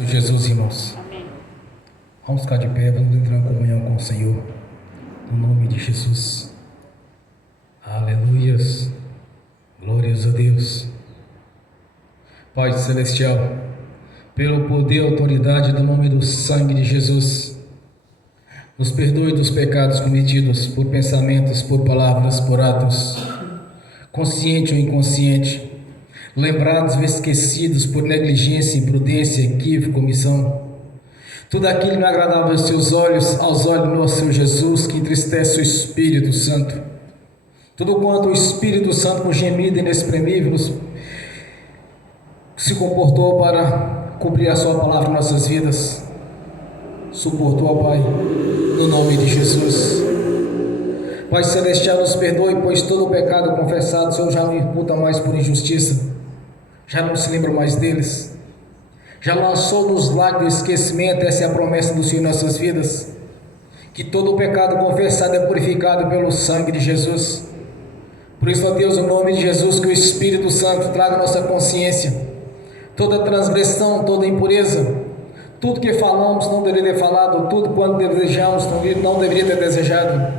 Senhor Jesus, irmãos. Amém. Vamos ficar de pé, vamos entrar em comunhão com o Senhor. No nome de Jesus. Aleluias. Glórias a Deus. Pai Celestial, pelo poder e autoridade do nome do sangue de Jesus, nos perdoe dos pecados cometidos por pensamentos, por palavras, por atos, consciente ou inconsciente, lembrados ou esquecidos por negligência, imprudência, equívoco, omissão. Tudo aquilo não é agradável aos seus olhos, aos olhos do nosso Senhor Jesus, que entristece o Espírito Santo. Tudo quanto o Espírito Santo, com gemido inexprimível, se comportou para cumprir a sua palavra em nossas vidas, suportou, ó Pai, no nome de Jesus. Pai Celestial, nos perdoe, pois todo o pecado confessado o Senhor já não imputa mais por injustiça, já não se lembra mais deles, já lançou nos lagos do esquecimento. Essa é a promessa do Senhor em nossas vidas, que todo o pecado confessado é purificado pelo sangue de Jesus. Por isso, ó Deus, no nome de Jesus, que o Espírito Santo traga à nossa consciência toda transgressão, toda impureza, tudo que falamos não deveria ter falado, tudo quanto desejamos não deveria ter desejado,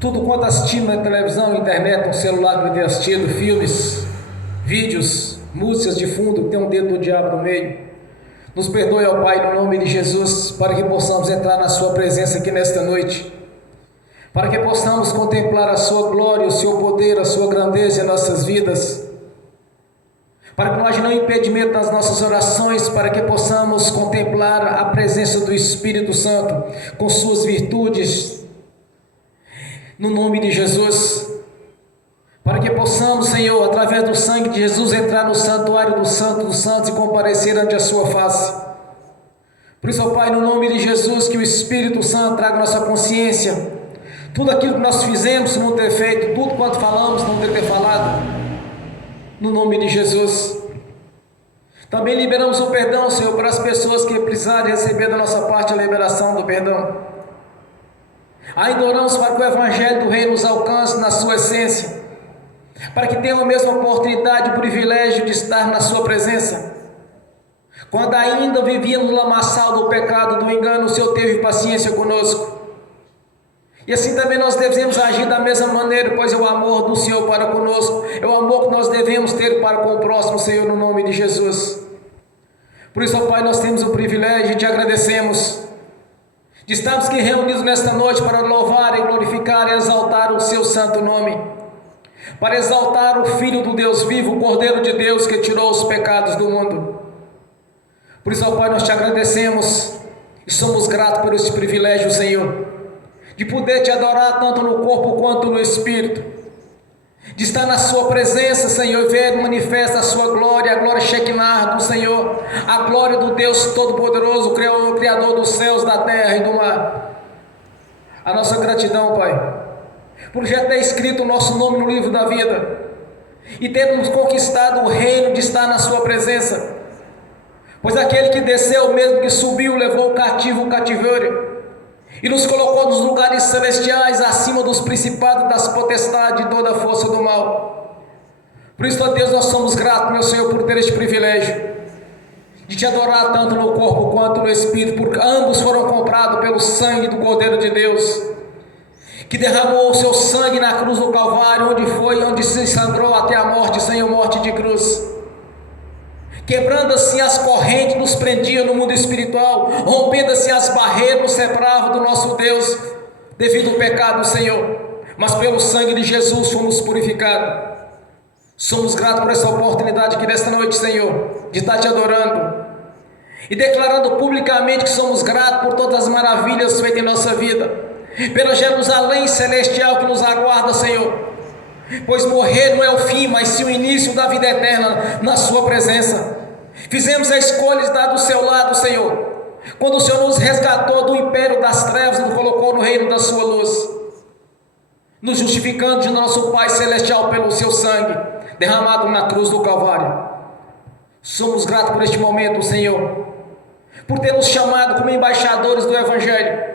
tudo quanto assistimos na televisão, internet, no celular, deveria ter assistido, filmes, vídeos, músicas de fundo, que tem um dedo do diabo no meio. Nos perdoe, ó Pai, no nome de Jesus, para que possamos entrar na sua presença aqui nesta noite, para que possamos contemplar a sua glória, o seu poder, a sua grandeza em nossas vidas, para que não haja nenhum impedimento nas nossas orações, para que possamos contemplar a presença do Espírito Santo com suas virtudes, no nome de Jesus, para que possamos, Senhor, através do sangue de Jesus, entrar no santuário do Santo dos Santos e comparecer ante a sua face. Por isso, ó Pai, no nome de Jesus, que o Espírito Santo traga nossa consciência, tudo aquilo que nós fizemos não ter feito, tudo quanto falamos não ter falado, no nome de Jesus. Também liberamos o perdão, Senhor, para as pessoas que precisarem receber da nossa parte a liberação do perdão. Ainda oramos para que o Evangelho do Reino nos alcance na sua essência, para que tenham a mesma oportunidade e privilégio de estar na sua presença. Quando ainda vivíamos no lamaçal do pecado, do engano, o Senhor teve paciência conosco. E assim também nós devemos agir da mesma maneira, pois é o amor do Senhor para conosco, é o amor que nós devemos ter para com o próximo, Senhor, no nome de Jesus. Por isso, ó Pai, nós temos o privilégio e te agradecemos de estarmos aqui reunidos nesta noite para louvar e glorificar e exaltar o seu santo nome, para exaltar o Filho do Deus vivo, o Cordeiro de Deus que tirou os pecados do mundo. Por isso, ó Pai, nós te agradecemos e somos gratos por esse privilégio, Senhor, de poder te adorar tanto no corpo quanto no espírito, de estar na sua presença, Senhor, e ver manifesta a sua glória, a glória Shekinah do Senhor, a glória do Deus Todo-Poderoso, o Criador dos céus, da terra e do mar. A nossa gratidão, Pai, por já ter escrito o nosso nome no livro da vida e termos conquistado o reino de estar na sua presença, pois aquele que desceu, mesmo que subiu, levou o cativo o cativeiro e nos colocou nos lugares celestiais, acima dos principados, das potestades e toda a força do mal. Por isso, ó Deus, nós somos gratos, meu Senhor, por ter este privilégio de te adorar tanto no corpo quanto no espírito, porque ambos foram comprados pelo sangue do Cordeiro de Deus, que derramou o seu sangue na cruz do Calvário, onde se sangrou até a morte, Senhor, morte de cruz, quebrando assim as correntes que nos prendiam no mundo espiritual, rompendo assim as barreiras que nos separavam do nosso Deus, devido ao pecado, Senhor. Mas pelo sangue de Jesus fomos purificados. Somos gratos por essa oportunidade aqui nesta noite, Senhor, de estar te adorando e declarando publicamente que somos gratos por todas as maravilhas feitas em nossa vida, pela Jerusalém celestial que nos aguarda, Senhor, pois morrer não é o fim, mas sim o início da vida eterna na sua presença. Fizemos a escolha de estar do seu lado, Senhor, quando o Senhor nos resgatou do império das trevas e nos colocou no reino da sua luz, nos justificando de nosso Pai Celestial pelo seu sangue derramado na cruz do Calvário. Somos gratos por este momento, Senhor, por ter nos chamado como embaixadores do Evangelho,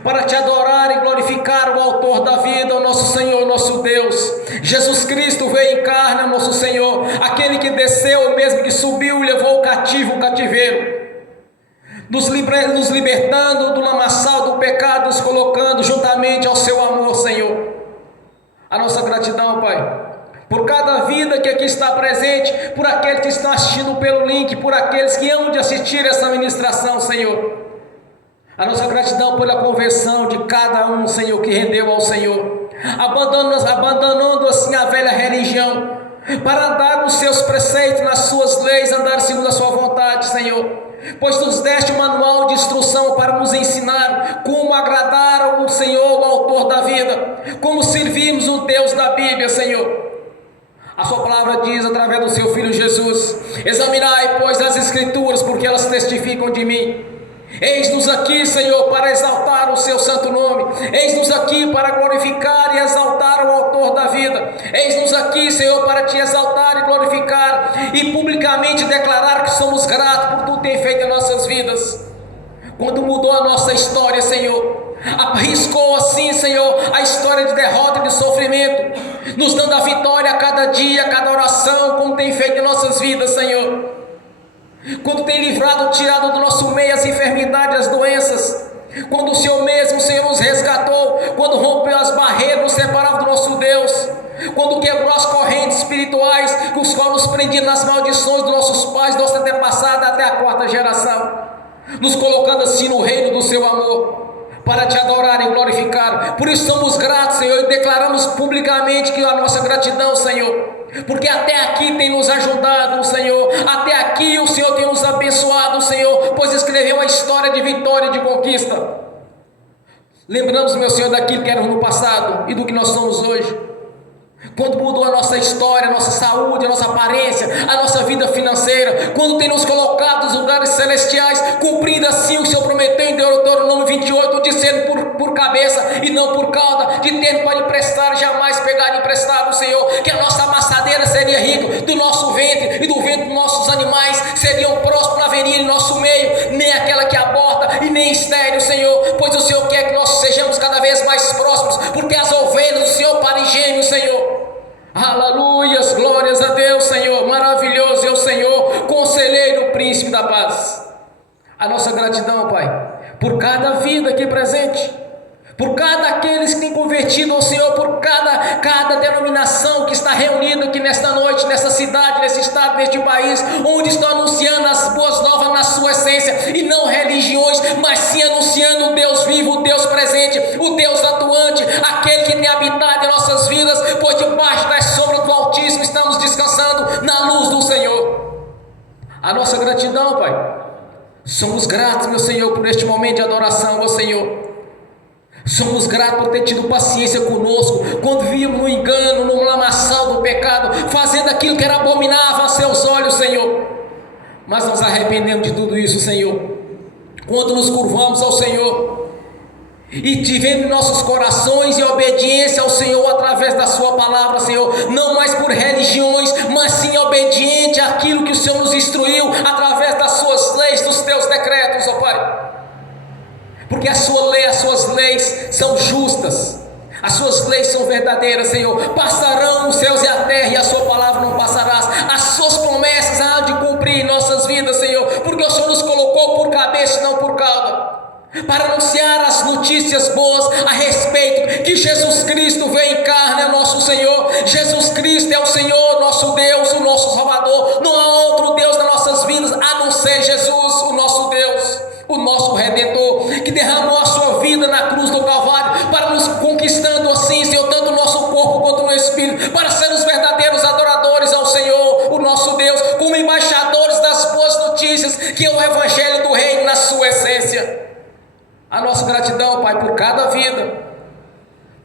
para te adorar e glorificar o autor da vida, o nosso Senhor, nosso Deus. Jesus Cristo veio em carne, nosso Senhor, aquele que desceu, o mesmo que subiu e levou o cativo, o cativeiro, nos libertando do lamaçal do pecado, nos colocando juntamente ao seu amor, Senhor. A nossa gratidão, Pai, por cada vida que aqui está presente, por aqueles que estão assistindo pelo link, por aqueles que amam de assistir essa ministração, Senhor. A nossa gratidão pela conversão de cada um, Senhor, que rendeu ao Senhor, abandonando assim a velha religião, para andar nos seus preceitos, nas suas leis, andar segundo a sua vontade, Senhor. Pois nos deste um manual de instrução para nos ensinar como agradar ao Senhor, o autor da vida, como servirmos o Deus da Bíblia, Senhor. A sua palavra diz através do seu Filho Jesus: examinai, pois, as Escrituras, porque elas testificam de mim. Eis-nos aqui, Senhor, para exaltar o seu santo nome. Eis-nos aqui para glorificar e exaltar o autor da vida. Eis-nos aqui, Senhor, para te exaltar e glorificar e publicamente declarar que somos gratos por tudo que tem feito em nossas vidas. Quando mudou a nossa história, Senhor, arriscou assim, Senhor, a história de derrota e de sofrimento, nos dando a vitória a cada dia, a cada oração, como tem feito em nossas vidas, Senhor. Quando tem livrado, tirado do nosso meio as enfermidades, as doenças, quando o Senhor mesmo, Senhor, nos resgatou, quando rompeu as barreiras, nos separava do nosso Deus, quando quebrou as correntes espirituais, que os quais nos prendiam nas maldições dos nossos pais, nossa antepassada até a quarta geração, nos colocando assim no reino do seu amor, para te adorar e glorificar. Por isso somos gratos, Senhor, e declaramos publicamente que a nossa gratidão, Senhor, porque até aqui tem nos ajudado, Senhor, até aqui o Senhor tem nos abençoado, Senhor, pois escreveu uma história de vitória e de conquista. Lembramos, meu Senhor, daquilo que éramos no passado e do que nós somos hoje, quando mudou a nossa história, a nossa saúde, a nossa aparência, a nossa vida financeira, quando tem nos colocado nos lugares celestiais, cumprindo assim o Senhor prometeu em Deuteronômio 28, dizendo por cabeça e não por cauda, de ter pode emprestar, jamais pegar emprestado, Senhor, que a nossa amassadeira seria rica, do nosso ventre e do ventre dos nossos animais seriam prósperos, não haveria em nosso meio, nem aquela que aborta e nem estéril, Senhor, pois o Senhor quer que nós sejamos cada vez mais prósperos, porque as ovelhas do Senhor parem gêmeos, Senhor. Aleluias, glórias a Deus, Senhor, maravilhoso é o Senhor, conselheiro, príncipe da paz. A nossa gratidão, Pai, por cada vida aqui presente, por cada aqueles que têm convertido ao Senhor, por cada denominação que está reunida aqui nesta noite, nessa cidade, nesse estado, neste país, onde estão anunciando as boas novas na sua essência, e não religiões, mas sim anunciando o Deus vivo, o Deus presente, o Deus atuante, aquele que tem habitado em nossas vidas, pois debaixo das sombras do Altíssimo estamos descansando na luz do Senhor. A nossa gratidão, Pai, somos gratos, meu Senhor, por este momento de adoração ao Senhor. Somos gratos por ter tido paciência conosco, quando víamos no engano, no lamaçal do pecado, fazendo aquilo que era abominável a seus olhos, Senhor. Mas nos arrependemos de tudo isso, Senhor, quando nos curvamos ao Senhor e tivemos nossos corações em obediência ao Senhor através da sua palavra, Senhor, não mais por religiões, mas sim obediente àquilo que o Senhor nos instruiu através das suas leis, dos teus decretos, ó Pai. Porque a sua lei, as suas leis são justas, as suas leis são verdadeiras, Senhor. Passarão os céus e a terra, e a sua palavra não passará. As suas promessas há de cumprir em nossas vidas, Senhor, porque o Senhor nos colocou por cabeça e não por cauda, para anunciar as notícias boas a respeito que Jesus Cristo veio em carne, é nosso Senhor. Jesus Cristo é o Senhor, nosso Deus, o nosso Salvador. Não há outro Deus nas nossas vidas a não ser Jesus, o nosso Deus, o nosso Redentor, que derramou a sua vida na cruz do Calvário, para nos conquistando assim, Senhor, tanto no nosso corpo quanto no Espírito, para sermos verdadeiros adoradores ao Senhor, o nosso Deus, como embaixadores das boas notícias, que é o Evangelho do Reino na sua essência. A nossa gratidão, Pai, por cada vida,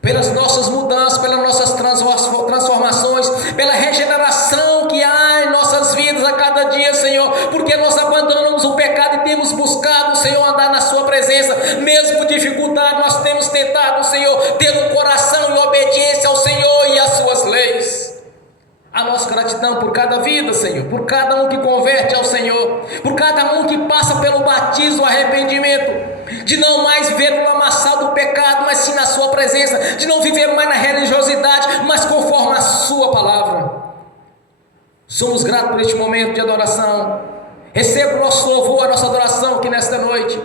pelas nossas mudanças, pelas nossas transformações, pela regeneração que há em nossas vidas a cada dia, Senhor, porque nós abandonamos o pecado e temos buscado, Senhor, andar na sua presença, mesmo com dificuldade, nós temos tentado, Senhor, ter um coração em obediência ao Senhor e às suas leis. A nossa gratidão por cada vida, Senhor, por cada um que converte ao Senhor, por cada um que passa pelo batismo, o arrependimento, de não mais viver no amassado do pecado, mas sim na sua presença, de não viver mais na religiosidade, mas conforme a sua palavra. Somos gratos por este momento de adoração. Receba o nosso louvor, a nossa adoração aqui nesta noite,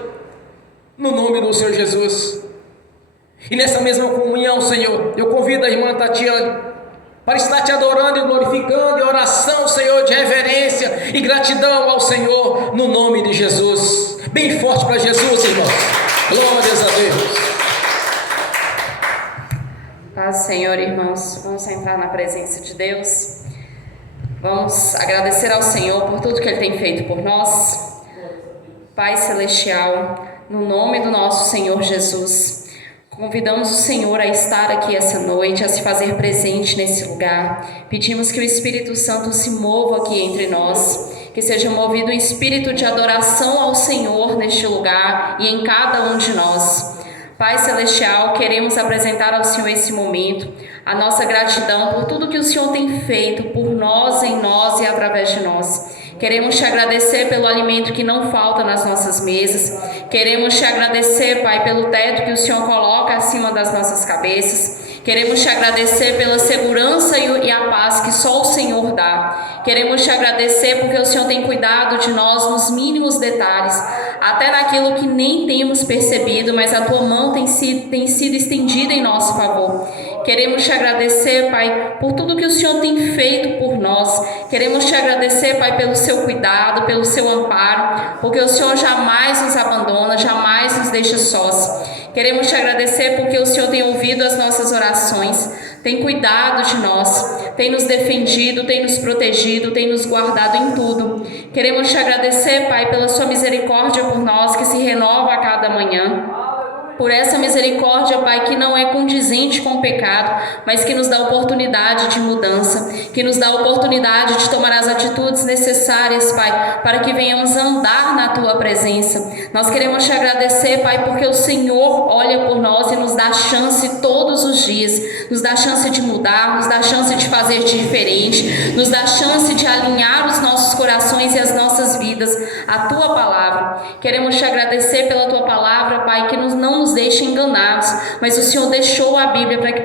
no nome do Senhor Jesus. E nessa mesma comunhão, Senhor, eu convido a irmã Tatiane para estar te adorando e glorificando em oração, Senhor, de reverência e gratidão ao Senhor, no nome de Jesus. Bem forte para Jesus, irmãos. Glórias a Deus. Paz, Senhor, irmãos. Vamos entrar na presença de Deus. Vamos agradecer ao Senhor por tudo que Ele tem feito por nós. Pai Celestial, no nome do nosso Senhor Jesus, convidamos o Senhor a estar aqui essa noite, a se fazer presente nesse lugar. Pedimos que o Espírito Santo se mova aqui entre nós, que seja movido o espírito de adoração ao Senhor neste lugar e em cada um de nós. Pai Celestial, queremos apresentar ao Senhor esse momento, a nossa gratidão por tudo que o Senhor tem feito por nós, em nós e através de nós. Queremos te agradecer pelo alimento que não falta nas nossas mesas. Queremos te agradecer, Pai, pelo teto que o Senhor coloca acima das nossas cabeças. Queremos te agradecer pela segurança e a paz que só o Senhor dá. Queremos te agradecer porque o Senhor tem cuidado de nós nos mínimos detalhes, até naquilo que nem temos percebido, mas a tua mão tem sido estendida em nosso favor. Queremos te agradecer, Pai, por tudo que o Senhor tem feito por nós. Queremos te agradecer, Pai, pelo seu cuidado, pelo seu amparo, porque o Senhor jamais nos abandona, jamais nos deixa sós. Queremos te agradecer porque o Senhor tem ouvido as nossas orações, tem cuidado de nós, tem nos defendido, tem nos protegido, tem nos guardado em tudo. Queremos te agradecer, Pai, pela sua misericórdia por nós, que se renova a cada manhã. Por essa misericórdia, Pai, que não é condizente com o pecado, mas que nos dá oportunidade de mudança, que nos dá oportunidade de tomar as atitudes necessárias, Pai, para que venhamos andar na Tua presença. Nós queremos te agradecer, Pai, porque o Senhor olha por nós e nos dá chance todos os dias, nos dá chance de mudar, nos dá chance de fazer diferente, nos dá chance de alinhar os nossos corações e as nossas vidas à Tua palavra. Queremos te agradecer pela Tua palavra, Pai, que não nos deixa enganados, mas o Senhor deixou a Bíblia para que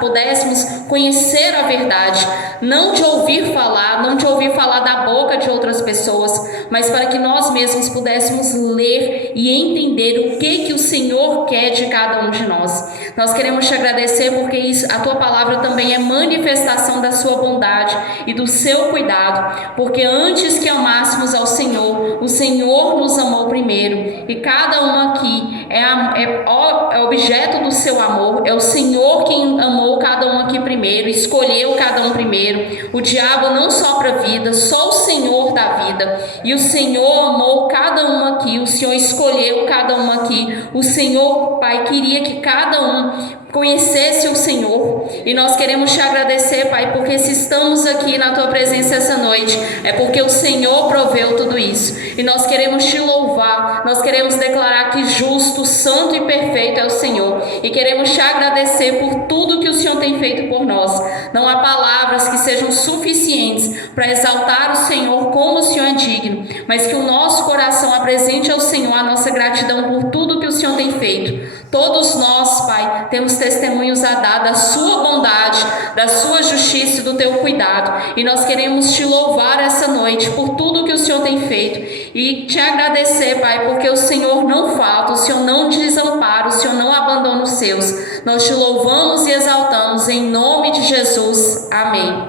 pudéssemos conhecer a verdade, não de ouvir falar, não de ouvir falar da boca de outras pessoas, mas para que nós mesmos pudéssemos ler e entender o que o Senhor quer de cada um de nós. Nós queremos te agradecer porque a tua palavra também é manifestação da sua bondade e do seu cuidado, porque antes que amássemos ao Senhor, o Senhor nos amou primeiro, e cada um aqui é objeto do seu amor. É o Senhor quem amou cada um aqui primeiro, escolheu cada um primeiro. O diabo não sopra vida, só o Senhor dá vida, e o Senhor amou cada um aqui, o Senhor escolheu cada um aqui. O Senhor, Pai, queria que cada um conhecesse o Senhor, e nós queremos te agradecer, Pai, porque se estamos aqui na tua presença essa noite, é porque o Senhor proveu tudo isso, e nós queremos te louvar, nós queremos declarar que justo, santo e perfeito é o Senhor, e queremos te agradecer por tudo que o Senhor tem feito por nós. Não há palavras que sejam suficientes para exaltar o Senhor como o Senhor é digno, mas que o nosso coração apresente ao Senhor a nossa gratidão por tudo que o Senhor tem feito. Todos nós, Pai, temos testemunhos a dar da sua bondade, da sua justiça e do teu cuidado, e nós queremos te louvar essa noite por tudo que o Senhor tem feito e te agradecer, Pai, porque o Senhor não falta, o Senhor não desampara, o Senhor não abandona os seus. Nós te louvamos e exaltamos em nome de Jesus. Amém.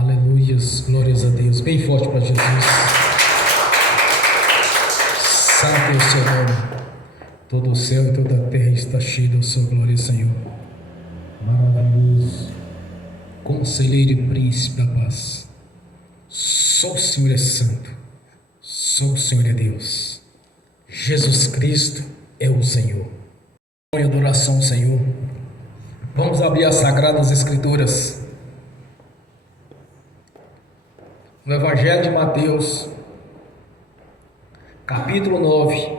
Aleluias, glórias a Deus. Bem forte para Jesus. Santo é o seu nome. Todo o céu e toda a terra está cheio da sua glória, Senhor. Maravilhoso, conselheiro e príncipe da paz. Só o Senhor é santo, só o Senhor é Deus. Jesus Cristo é o Senhor. Põe adoração ao Senhor. Vamos abrir as Sagradas Escrituras. No Evangelho de Mateus, capítulo 9,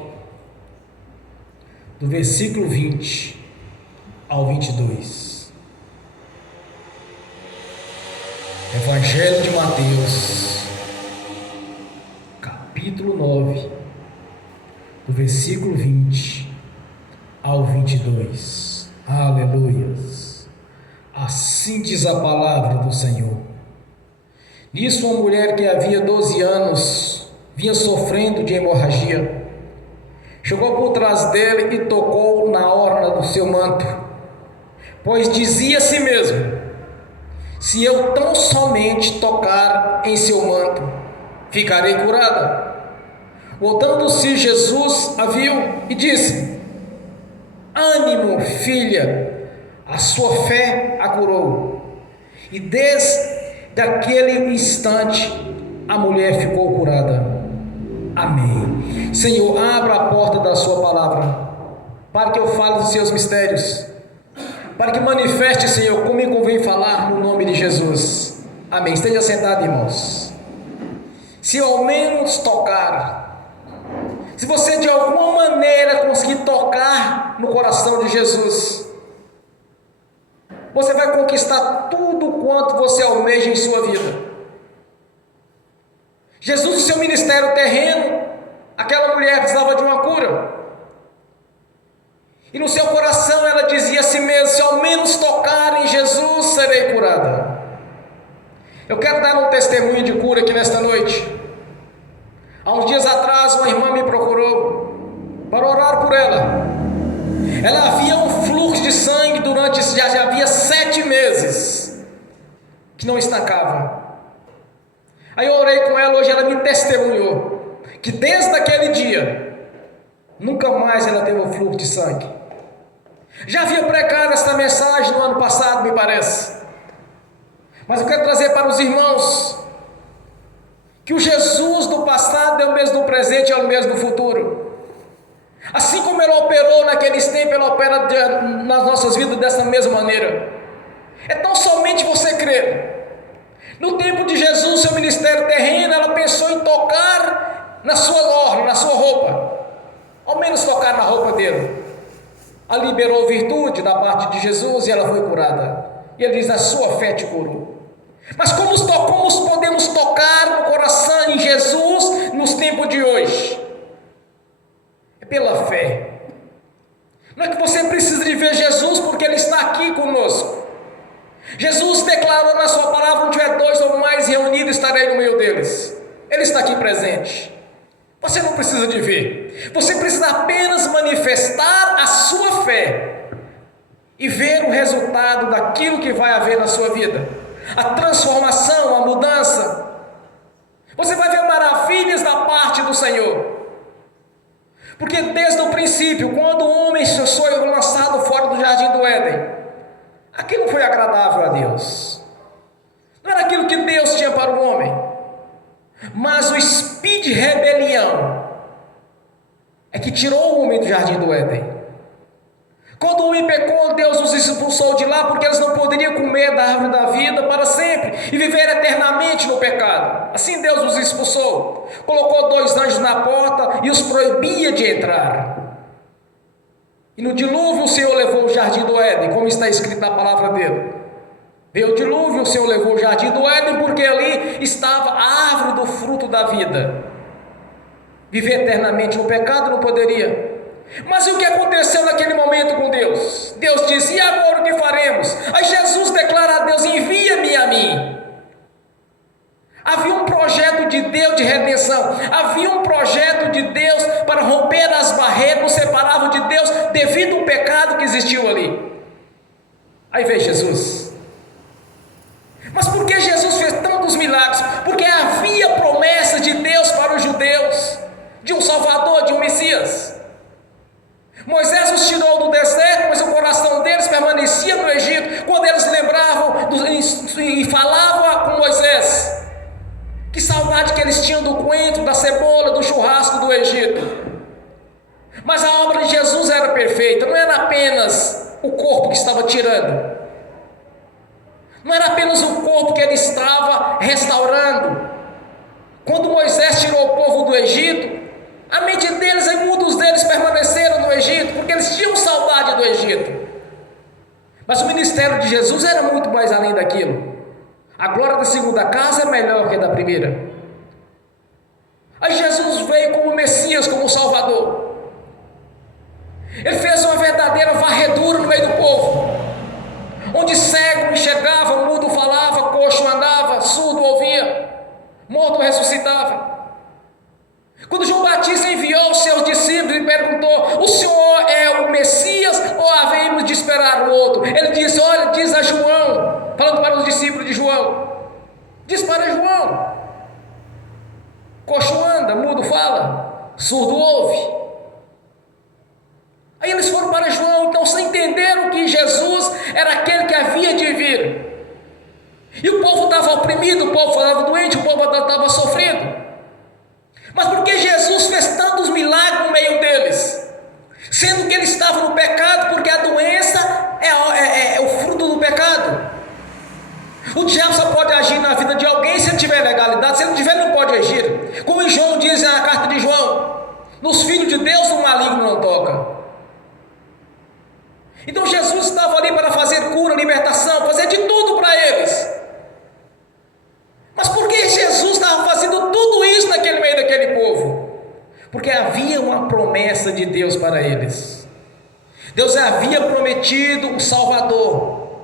do versículo 20 ao 22. Evangelho de Mateus, capítulo 9, do versículo 20 ao 22. Aleluias! Assim diz a palavra do Senhor. Nisso, uma mulher que havia 12 anos vinha sofrendo de hemorragia, chegou por trás dele e tocou na orla do seu manto, pois dizia a si mesmo: se eu tão somente tocar em seu manto, ficarei curada. Voltando-se, Jesus a viu e disse: ânimo, filha, a sua fé a curou. E desde aquele instante a mulher ficou curada. Amém. Senhor, abra a porta da sua palavra, para que eu fale dos seus mistérios, para que manifeste, Senhor, como me convém falar, no nome de Jesus. Amém. Esteja sentado, irmãos. Se ao menos tocar, se você de alguma maneira conseguir tocar no coração de Jesus, você vai conquistar tudo quanto você almeja em sua vida. Jesus, no seu ministério terreno, aquela mulher precisava de uma cura, e no seu coração ela dizia a si mesma: se ao menos tocar em Jesus, serei curada. Eu quero dar um testemunho de cura aqui nesta noite. Há uns dias atrás, uma irmã me procurou para orar por ela. Ela havia um fluxo de sangue durante, já havia 7 meses, que não estancava. Aí eu orei com ela, hoje ela me testemunhou que desde aquele dia, nunca mais ela teve um fluxo de sangue. Já havia pregado esta mensagem no ano passado, me parece. Mas eu quero trazer para os irmãos que o Jesus do passado é o mesmo do presente e é o mesmo do futuro. Assim como Ele operou naqueles tempos, Ele opera nas nossas vidas dessa mesma maneira. É tão somente você crer. No tempo de Jesus, seu ministério terreno, ela pensou em tocar na sua orla, na sua roupa, ao menos tocar na roupa dele. Ela liberou virtude da parte de Jesus e ela foi curada. E ele diz: a sua fé te curou. Mas como podemos tocar no coração em Jesus nos tempos de hoje? É pela fé. Não é que você precisa de ver Jesus porque Ele está aqui conosco. Jesus declarou na sua palavra: onde tiver 2 ou mais reunidos, estarei no meio deles. Ele está aqui presente. Você não precisa de ver, você precisa apenas manifestar a sua fé e ver o resultado daquilo que vai haver na sua vida, a transformação, a mudança. Você vai ver maravilhas da parte do Senhor, porque desde o princípio, quando o homem foi lançado fora do jardim do Éden, aquilo não foi agradável a Deus, não era aquilo que Deus tinha para o homem. Mas o espírito de rebelião é que tirou o homem do jardim do Éden. Quando o homem pecou, Deus os expulsou de lá, porque eles não poderiam comer da árvore da vida para sempre e viver eternamente no pecado. Assim Deus os expulsou, colocou 2 anjos na porta e os proibia de entrar. E no dilúvio o Senhor levou o jardim do Éden, como está escrito na palavra dele. Veio o dilúvio, o Senhor levou o jardim do Éden, porque ali estava a árvore do fruto da vida. Viver eternamente no pecado não poderia. Mas o que aconteceu naquele momento com Deus? Deus disse: e agora o que faremos? Aí Jesus declara a Deus: envia-me a mim. Havia um projeto de Deus de redenção, havia um projeto de Deus para romper as barreiras que separavam de Deus devido ao pecado que existiu ali. Aí veio Jesus. Mas por que Jesus fez tantos milagres? Porque havia promessa de Deus para os judeus, de um Salvador, de um Messias. Moisés os tirou do deserto, mas o coração deles permanecia no Egito. Quando eles lembravam e falavam com Moisés, que saudade que eles tinham do coentro, da cebola, do churrasco do Egito. Mas a obra de Jesus era perfeita, não era apenas o corpo que estava tirando, não era apenas o corpo que ele estava restaurando. Quando Moisés tirou o povo do Egito, a mente deles e muitos deles permaneceram no Egito, porque eles tinham saudade do Egito. Mas o ministério de Jesus era muito mais além daquilo. A glória da segunda casa é melhor que a da primeira. Aí Jesus veio como Messias, como Salvador. Ele fez uma verdadeira varredura no meio do povo, onde cego enxergava, mudo falava, coxo andava, surdo ouvia, morto ressuscitava. Quando João Batista enviou os seus discípulos e perguntou: o Senhor é o Messias ou havemos de esperar o outro? Ele disse: olha, diz a João, falando para os discípulos de João, diz para João: coxo anda, mudo fala, surdo ouve. Aí eles foram para João, então sem entenderam que Jesus era aquele que havia de vir. E o povo estava oprimido, o povo estava doente, o povo estava sofrendo. Mas por que Jesus fez tantos milagres no meio deles? Sendo que ele estava no pecado, porque a doença é o fruto do pecado. O diabo só pode agir na vida de alguém se ele tiver legalidade, se ele não tiver, ele não pode agir. Como João diz na carta de João: nos filhos de Deus o maligno não toca. Então Jesus estava ali para fazer cura, libertação, fazer de tudo para eles. Mas por que Jesus estava fazendo tudo isso naquele meio daquele povo? Porque havia uma promessa de Deus para eles. Deus havia prometido um Salvador,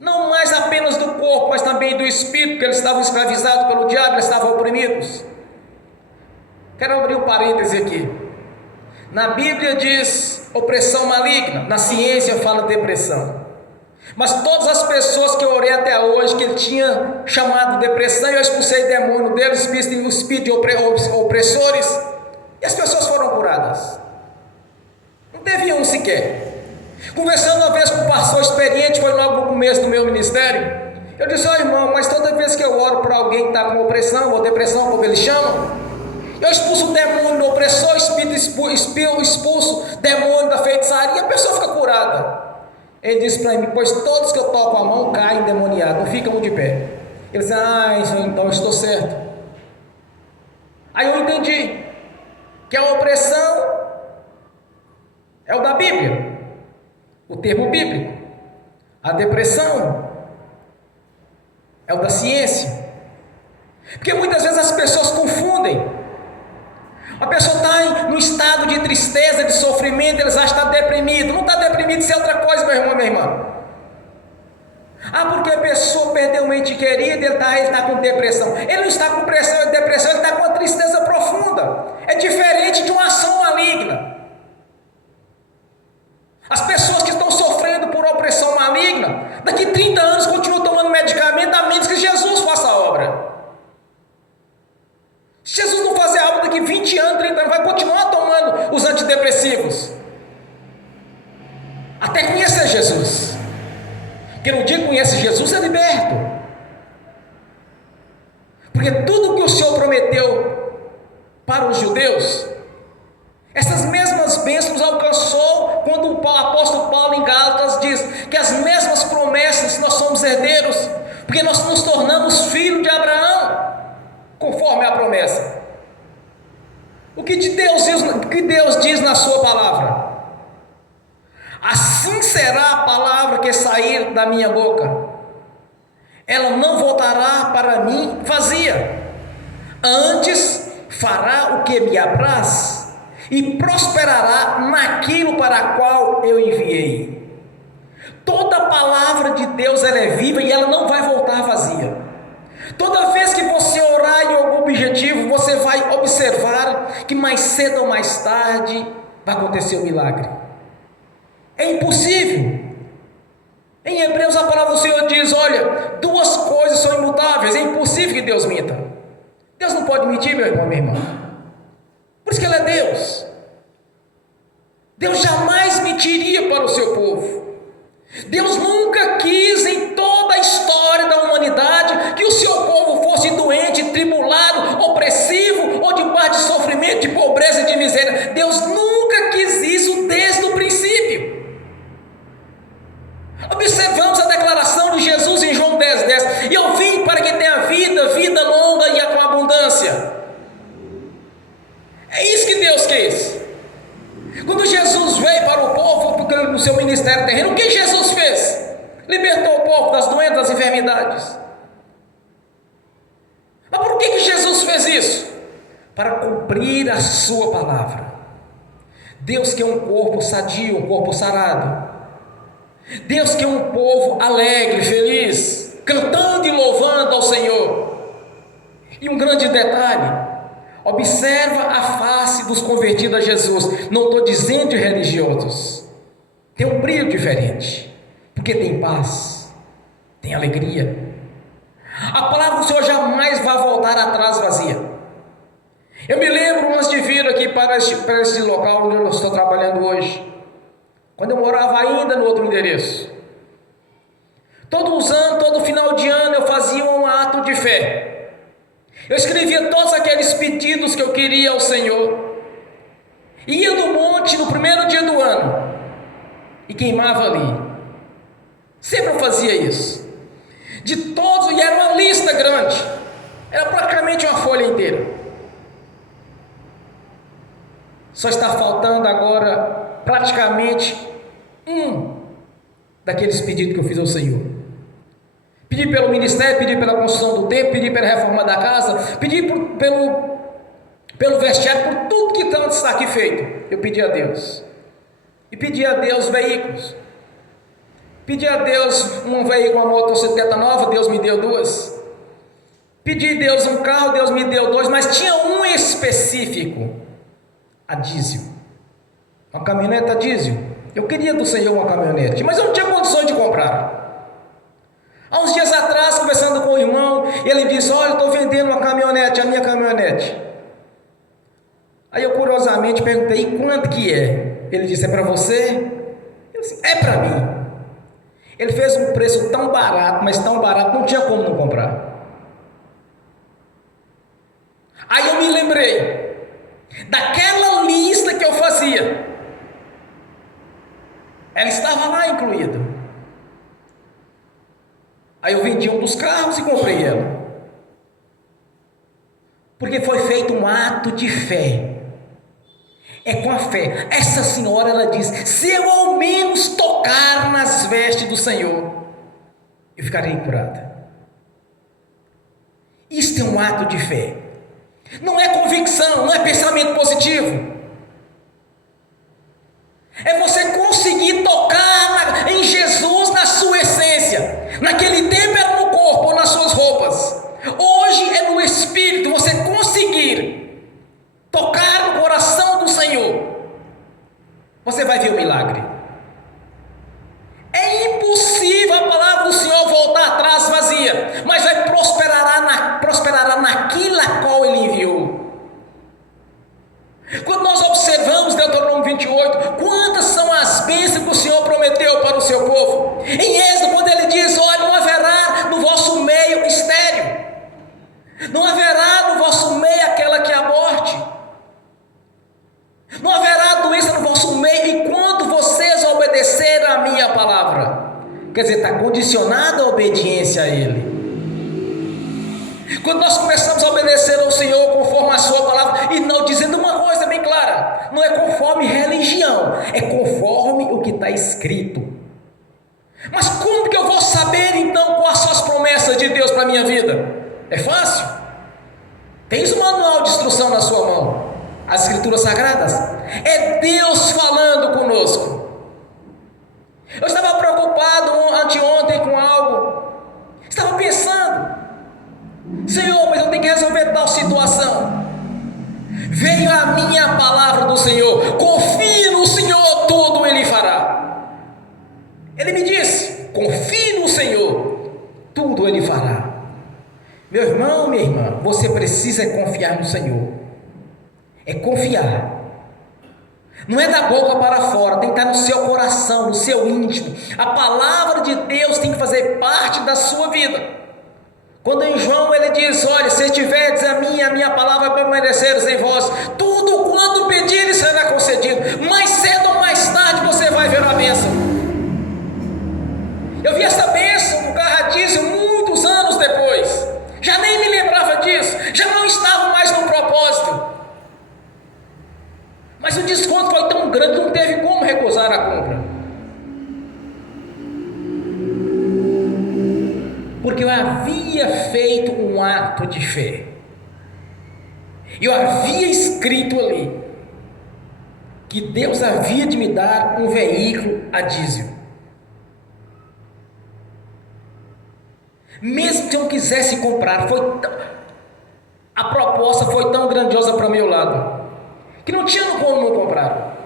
não mais apenas do corpo, mas também do espírito, porque eles estavam escravizados pelo diabo, eles estavam oprimidos. Quero abrir um parêntese aqui. Na Bíblia diz opressão maligna, na ciência fala depressão. Mas todas as pessoas que eu orei até hoje, que ele tinha chamado de depressão, eu expulsei demônio deles, o espírito de opressores, e as pessoas foram curadas. Não teve um sequer. Conversando uma vez com um pastor experiente, foi logo no começo do meu ministério, eu disse: ó irmão, mas toda vez que eu oro para alguém que está com opressão ou depressão, como eles chamam, eu expulso o demônio do opressor, expulso demônio da feitiçaria, a pessoa fica curada. Ele disse para mim: pois todos que eu toco a mão caem endemoniados, não ficam de pé. Ele disse: então eu estou certo. Aí eu entendi que a opressão é o da Bíblia, o termo bíblico. A depressão é o da ciência. Porque muitas vezes as pessoas confundem. A pessoa está no estado de tristeza, de sofrimento, eles acham que está deprimido. Não está deprimido, isso é outra coisa, meu irmão, minha irmã. Porque a pessoa perdeu um ente querido, ele está com depressão. Ele não está com pressão e depressão, ele está com uma tristeza profunda. É diferente de uma ação maligna. As pessoas que estão sofrendo por opressão maligna, daqui 30 anos continuam tomando medicamento, a menos que Jesus faça a obra. Se Jesus não fazer algo daqui 20 anos, 30 anos, vai continuar tomando os antidepressivos até conhecer Jesus. Porque no dia que conhece Jesus é liberto. Porque tudo que o Senhor prometeu para os judeus, essas mesmas bênçãos alcançou quando o apóstolo Paulo em Gálatas diz que as mesmas promessas nós somos herdeiros, porque nós nos tornamos filhos de Abraão, conforme a promessa. O que Deus diz na sua palavra? Assim será a palavra que sair da minha boca, ela não voltará para mim vazia, antes fará o que me apraz e prosperará naquilo para a qual eu enviei. Toda palavra de Deus ela é viva e ela não vai voltar vazia. Toda vez que você orar em algum objetivo, você vai observar que mais cedo ou mais tarde vai acontecer um milagre. É impossível. Em Hebreus a palavra do Senhor diz: olha, duas coisas são imutáveis, é impossível que Deus minta. Deus não pode mentir, meu irmão, minha irmã. Por isso que Ele é Deus. Deus jamais mentiria para o seu povo. Deus nunca quis em toda a história da humanidade que o seu povo fosse doente, tribulado, opressivo ou debaixo de sofrimento, de pobreza e de miséria. Deus nunca quis isso desde o princípio. Observamos a declaração de Jesus em João 10:10: e eu vim para que tenha vida longa e com abundância. É isso que Deus quis. Quando Jesus veio para o povo, porque no seu ministério terreno, o que Jesus fez? Libertou o povo das doenças, das enfermidades. Mas por que Jesus fez isso? Para cumprir a sua palavra. Deus quer um corpo sadio, um corpo sarado. Deus quer um povo alegre, feliz, cantando e louvando ao Senhor. E um grande detalhe: observa a face dos convertidos a Jesus. Não estou dizendo de religiosos. Tem um brilho diferente, porque tem paz, tem alegria. A palavra do Senhor jamais vai voltar atrás vazia. Eu me lembro antes de vir aqui para este local onde eu estou trabalhando hoje, quando eu morava ainda no outro endereço. Todo final de ano eu fazia um ato de fé. Eu escrevia todos aqueles pedidos que eu queria ao Senhor, ia no monte no primeiro dia do ano e queimava ali. Sempre eu fazia isso. De todos, e era uma lista grande, era praticamente uma folha inteira. Só está faltando agora praticamente um daqueles pedidos que eu fiz ao Senhor. Pedi pelo ministério, pedi pela construção do templo, pedi pela reforma da casa, pedi pelo vestiário, por tudo que tanto está aqui feito. Eu pedi a Deus. E pedi a Deus veículos. Pedi a Deus um veículo, uma motocicleta nova, Deus me deu 2. Pedi a Deus um carro, Deus me deu 2, mas tinha um específico, a diesel. Uma caminhonete a diesel. Eu queria do Senhor uma caminhonete, mas eu não tinha condições de comprar. Há uns dias atrás, conversando com o irmão, ele disse: olha, estou vendendo uma caminhonete, a minha caminhonete. Aí eu curiosamente perguntei: quanto que é? Ele disse: é para você? Eu disse: é para mim. Ele fez um preço tão barato, mas tão barato, não tinha como não comprar. Aí eu me lembrei daquela lista que eu fazia. Ela estava lá incluída. Aí eu vendi um dos carros e comprei ela. Porque foi feito um ato de fé. É com a fé. Essa senhora, ela diz: se eu ao menos tocar nas vestes do Senhor, eu ficarei curada. Isto é um ato de fé. Não é convicção, não é pensamento positivo. É você conseguir tocar em Jesus na sua essência. Naquele tempo era no corpo ou nas suas roupas. Hoje é no Espírito. Você conseguir tocar no coração do Senhor, você vai ver o milagre. É impossível a palavra do Senhor voltar atrás vazia, mas vai prosperará naquilo a qual Ele enviou. Quando nós observamos Deuteronômio 28, quantas são as bênçãos que o Senhor prometeu para o seu povo. Em Êxodo, quando Ele diz: olha, não haverá no vosso meio estéril, não haverá no vosso meio aquela que aborte, não haverá doença no vosso meio, enquanto vocês obedecerem a minha palavra. Quer dizer, está condicionada a obediência a Ele. Quando nós começamos a obedecer ao Senhor conforme a sua palavra, e não dizendo uma coisa bem clara, não é conforme religião, é conforme o que está escrito. Mas como que eu vou saber então quais são as promessas de Deus para a minha vida? É fácil. Tens o manual de instrução na sua mão, as escrituras sagradas. É Deus falando conosco. Eu estava preocupado anteontem com algo, estava pensando: Senhor, mas eu tenho que resolver tal situação. Veio a minha palavra do Senhor: confie no Senhor, tudo Ele fará. Ele me disse: confie no Senhor, tudo Ele fará. Meu irmão, minha irmã, você precisa confiar no Senhor. É confiar. Não é da boca para fora, tem que estar no seu coração, no seu íntimo. A palavra de Deus tem que fazer parte da sua vida. Quando em João ele diz: olha, se estiverdes a minha palavra permaneceres em vós, tudo quanto pedires será concedido. Mais cedo ou mais tarde você vai ver a bênção. Eu vi essa bênção no carro a diesel muitos anos depois. Já nem me lembrava disso, já não estava mais no propósito. Mas o desconto foi tão grande, não teve como recusar a compra. Porque eu havia feito um ato de fé. Eu havia escrito ali que Deus havia de me dar um veículo a diesel. Mesmo que eu não quisesse comprar, a proposta foi tão grandiosa para o meu lado, que não tinha como não comprar.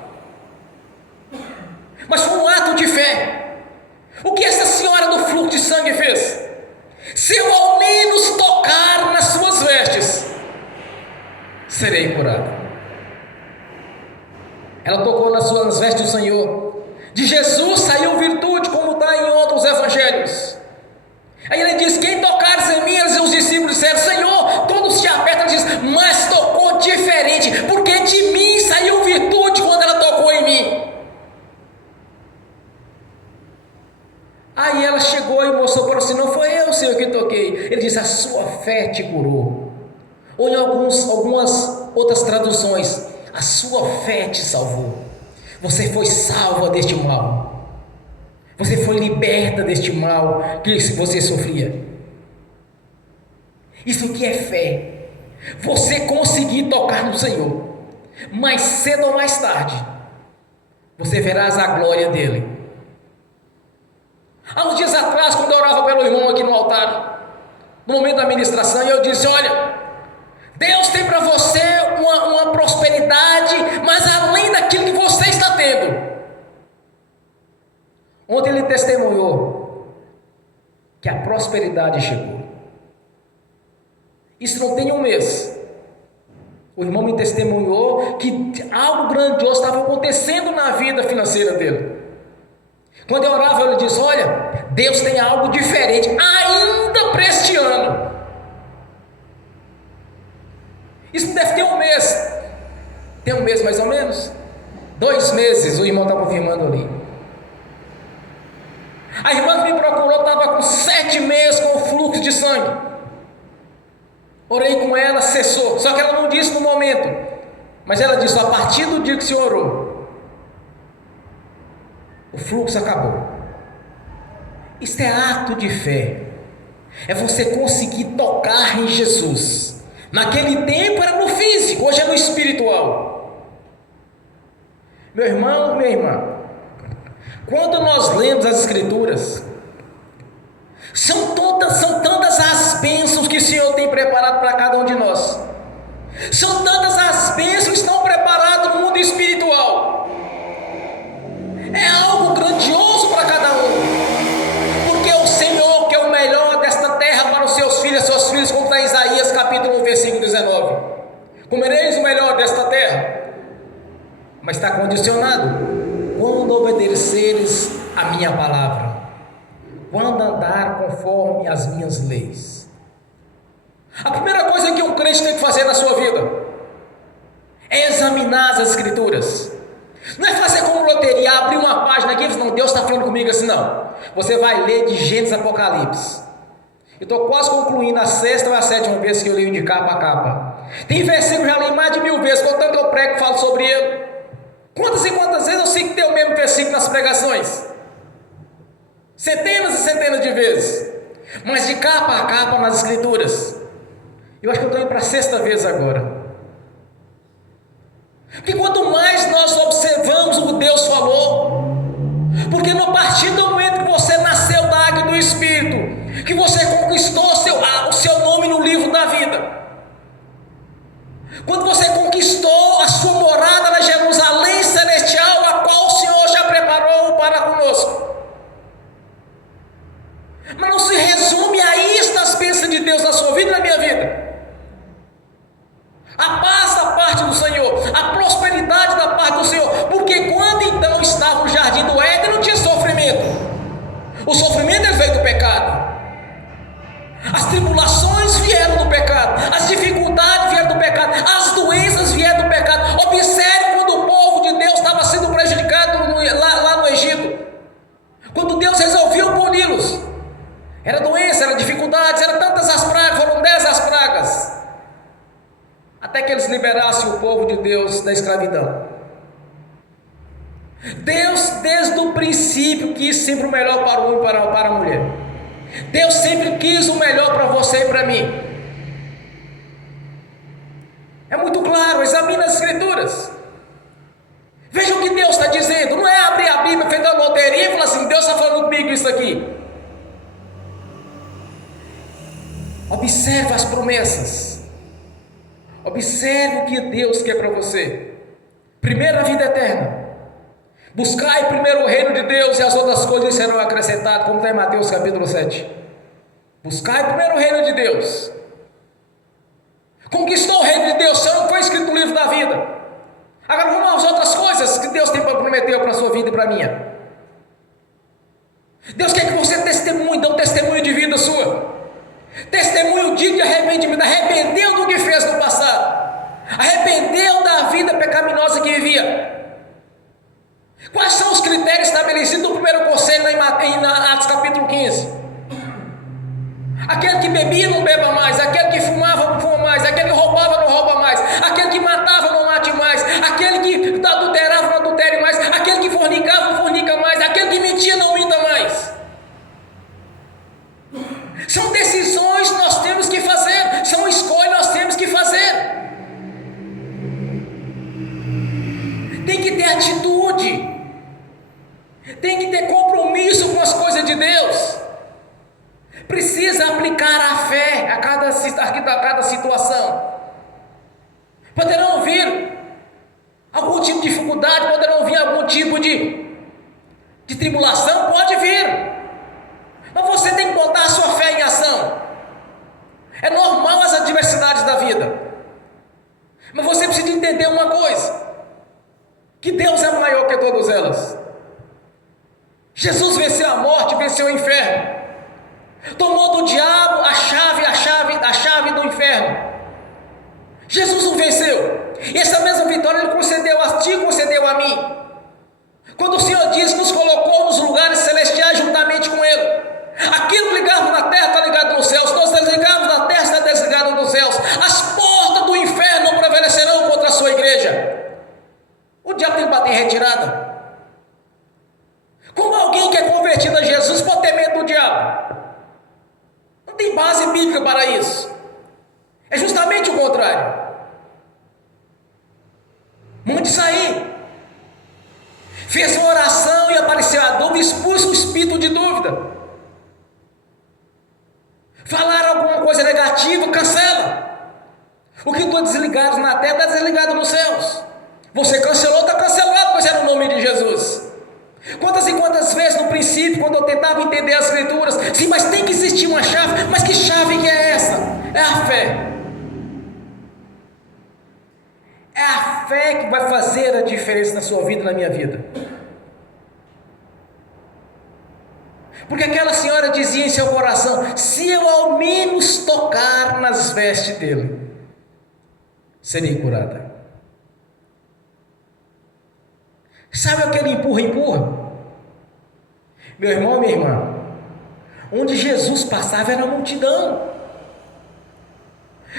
Mas foi um ato de fé. O que essa senhora do fluxo de sangue fez? Se eu ao menos tocar nas suas vestes, serei curado. Ela tocou nas vestes do Senhor. De Jesus saiu virtude, como está em outros evangelhos. Aí ele diz: quem tocares em mim, e os discípulos disseram: Senhor, todos se apertam. Ele diz: mas tocou diferente, porque de mim saiu virtude quando ela tocou em mim. Aí ela chegou e mostrou para o Senhor: não foi eu, Senhor, que toquei. Ele disse: a sua fé te curou. Ou em algumas outras traduções: a sua fé te salvou. Você foi salva deste mal. Você foi liberta deste mal que você sofria. Isso que é fé. Você conseguir tocar no Senhor. Mais cedo ou mais tarde, você verás a glória dele. Há uns dias atrás, quando eu orava pelo irmão aqui no altar, no momento da ministração, eu disse: olha, Deus tem para você uma prosperidade, mas além daquilo que você está tendo. Ontem ele testemunhou que a prosperidade chegou. Isso não tem um mês. O irmão me testemunhou que algo grandioso estava acontecendo na vida financeira dele. Quando eu orava, ele disse: olha, Deus tem algo diferente ainda para este ano. Isso deve ter um mês. Tem um mês mais ou menos? 2 meses, o irmão está confirmando ali. A irmã que me procurou estava com 7 meses com o fluxo de sangue. Orei com ela, cessou. Só que ela não disse no momento. Mas ela disse: a partir do dia que se orou, o fluxo acabou. Isso é ato de fé. É você conseguir tocar em Jesus. Naquele tempo era no físico, hoje é no espiritual. Meu irmão, minha irmã, quando nós lemos as Escrituras, são tantas as bênçãos que o Senhor tem preparado para cada um de nós. São tantas as bênçãos que estão preparadas no mundo espiritual. É algo grandioso para cada um. Porque o Senhor, que é o melhor desta terra para os seus filhos, como está em Isaías capítulo 1, versículo 19. Comereis o melhor desta terra. Mas está condicionado: quando obedeceres a minha palavra, quando andar conforme as minhas leis. A primeira coisa que um crente tem que fazer na sua vida é examinar as Escrituras. Não é fazer como loteria, abrir uma página aqui e dizer: não, Deus está falando comigo assim. Não, você vai ler de Gênesis a Apocalipse. Eu estou quase concluindo a 6ª ou a 7ª vez que eu leio de capa a capa. Tem versículo que eu já li mais de 1000 vezes, contanto que eu prego e falo sobre ele. Quantas e quantas vezes eu sei que tem o mesmo versículo nas pregações? Centenas e centenas de vezes. Mas de capa a capa nas Escrituras. Eu acho que eu estou indo para a 6ª vez agora. Porque quanto mais nós observamos o que Deus falou, porque no partir do momento que você nasceu da água do Espírito, que você conquistou o seu nome no livro da vida, quando você conquistou a sua morada na Jerusalém celestial, a qual o Senhor já preparou para conosco. Mas não se resume a isto as bênçãos de Deus na sua vida e na minha vida. A paz da parte do Senhor, a prosperidade da parte do Senhor. Porque quando então estava no jardim do Éden, não tinha sofrimento. O sofrimento veio do pecado. As tribulações vieram do pecado, as dificuldades vieram do pecado, as doenças vieram do pecado. Observe quando o povo de Deus estava sendo prejudicado lá no Egito. Quando Deus resolveu puni-los, era doença, era dificuldades, eram tantas as pragas, foram 10 as pragas, até que eles liberassem o povo de Deus da escravidão. Deus, desde o princípio, quis sempre o melhor para o homem e para a mulher. Deus sempre quis o melhor para você e para mim. É muito claro, examine as Escrituras. Veja o que Deus está dizendo. Não é abrir a Bíblia, feita uma loteria e falar assim: Deus está falando comigo isso aqui. Observe as promessas. Observe o que Deus quer para você. Primeiro, a vida eterna. Buscai primeiro o reino de Deus e as outras coisas serão acrescentadas, como está em Mateus capítulo 7. Buscai primeiro o reino de Deus. Conquistou o reino de Deus, só não foi escrito no livro da vida. Agora vamos às outras coisas que Deus tem para prometer para a sua vida e para a minha. Deus quer que você testemunhe, dê um testemunho de vida sua. Testemunho digno de arrependimento. Arrependeu do que fez no passado. Arrependeu da vida pecaminosa que vivia. Quais são os critérios estabelecidos no primeiro conselho em Atos capítulo 15? Aquele que bebia não beba mais, aquele que fumava não fuma mais, aquele que roubava não rouba mais, aquele que matava não mate mais, aquele que adulterava não adultere mais, aquele que fornicava não fornica mais, aquele que mentia não minta mais. São decisões que nós temos que fazer, são escolhas que nós temos que fazer. Tem que ter atitude, tem que ter compromisso com as coisas de Deus. Precisa aplicar a fé a cada situação. Poderão vir algum tipo de dificuldade, poderão vir algum tipo de tribulação, pode vir. Mas você tem que botar a sua fé em ação. É normal as adversidades da vida. Mas você precisa entender uma coisa: que Deus é maior que todas elas. Jesus venceu a morte, venceu o inferno. Tomou do diabo a chave do inferno. Jesus o venceu. E essa mesma vitória Ele concedeu a ti, concedeu a mim. Quando o Senhor diz que nos colocou nos lugares celestiais juntamente com Ele. Aquilo ligado na terra está ligado nos céus. Nós desligamos na terra, está desligado nos céus. As portas do inferno não prevalecerão contra a sua igreja. O diabo tem que bater em retirada. Como alguém que é convertido a Jesus pode ter medo do diabo? Não tem base bíblica para isso. É justamente o contrário. Mande sair. Fez uma oração e apareceu a dúvida, expulsa o espírito de dúvida. Falar alguma coisa negativa, cancela. O que estou desligado na terra está desligado nos céus. Você cancelou, está cancelado, pois é no nome de Jesus. Quantas e quantas vezes no princípio, quando eu tentava entender as escrituras, sim, mas tem que existir uma chave. Mas que chave que é essa? É a fé. É a fé que vai fazer a diferença na sua vida e na minha vida. Porque aquela senhora dizia em seu coração: se eu ao menos tocar nas vestes dele, serei curada. Sabe aquele empurra? Meu irmão, minha irmã, onde Jesus passava era multidão.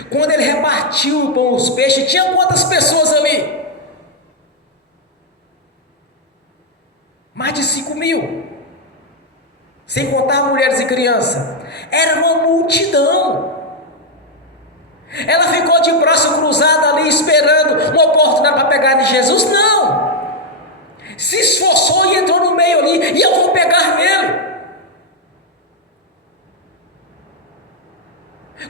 Quando ele repartiu o pão e os peixes, tinha quantas pessoas ali? Mais de 5.000. Sem contar mulheres e crianças. Era uma multidão. Ela ficou de braço cruzado ali, esperando uma oportunidade para pegar de Jesus? Não. Se esforçou e entrou no meio ali, e eu vou pegar nele.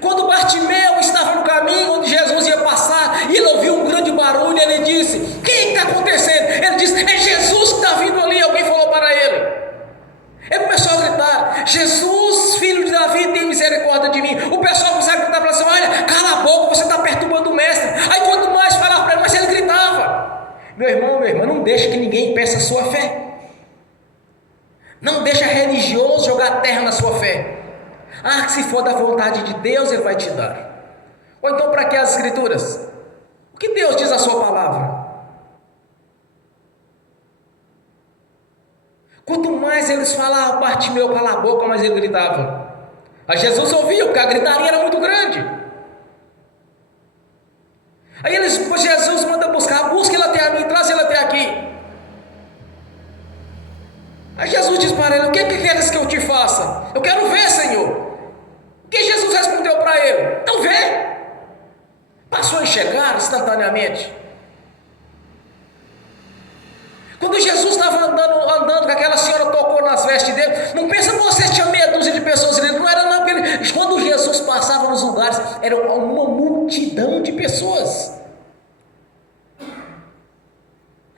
Quando Bartimeu estava no caminho onde Jesus ia passar, e ele ouviu um grande barulho, ele disse: o que está acontecendo? Ele disse: é Jesus que está vindo ali. Alguém falou para ele. Ele começou a gritar: Jesus, filho de Davi, tem misericórdia de mim. O pessoal começou a gritar para ele assim: olha, cala a boca, você está perturbando o mestre. Aí quanto mais falava para ele, mas ele gritava. Meu irmão, minha irmã, não deixe que ninguém peça a sua fé. Não deixa religioso jogar terra na sua fé. Ah, que se for da vontade de Deus, Ele vai te dar. Ou então, para que as escrituras? O que Deus diz na sua palavra? Quanto mais eles falavam: Bartimeu, cala a boca, mais ele gritava. Aí Jesus ouvia, porque a gritaria era muito grande. Aí Jesus manda buscar: busca ele até a mim, traz ele até aqui. Aí Jesus diz para ele: o que queres que eu te faça? Eu quero ver, Senhor. O que Jesus respondeu para ele? Então vê. Passou a enxergar instantaneamente. Quando Jesus estava andando, que aquela senhora tocou nas vestes dele, não pensa que você tinha meia dúzia de pessoas ali, não era não, porque quando Jesus passava nos lugares, era uma multidão de pessoas.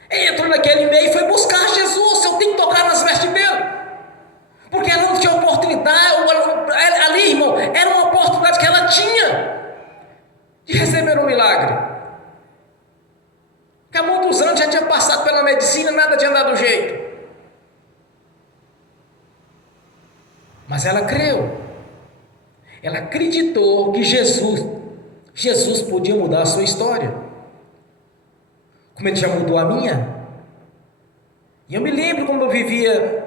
Ele entrou naquele meio e foi buscar Jesus. Eu tenho que tocar nas vestes dele, porque ela não tinha oportunidade, ali, irmão, era uma oportunidade que ela tinha de receber um milagre. Que há muitos anos já tinha passado pela medicina, nada tinha dado jeito. Mas ela creu. Ela acreditou que Jesus podia mudar a sua história. Como ele já mudou a minha. E eu me lembro como eu vivia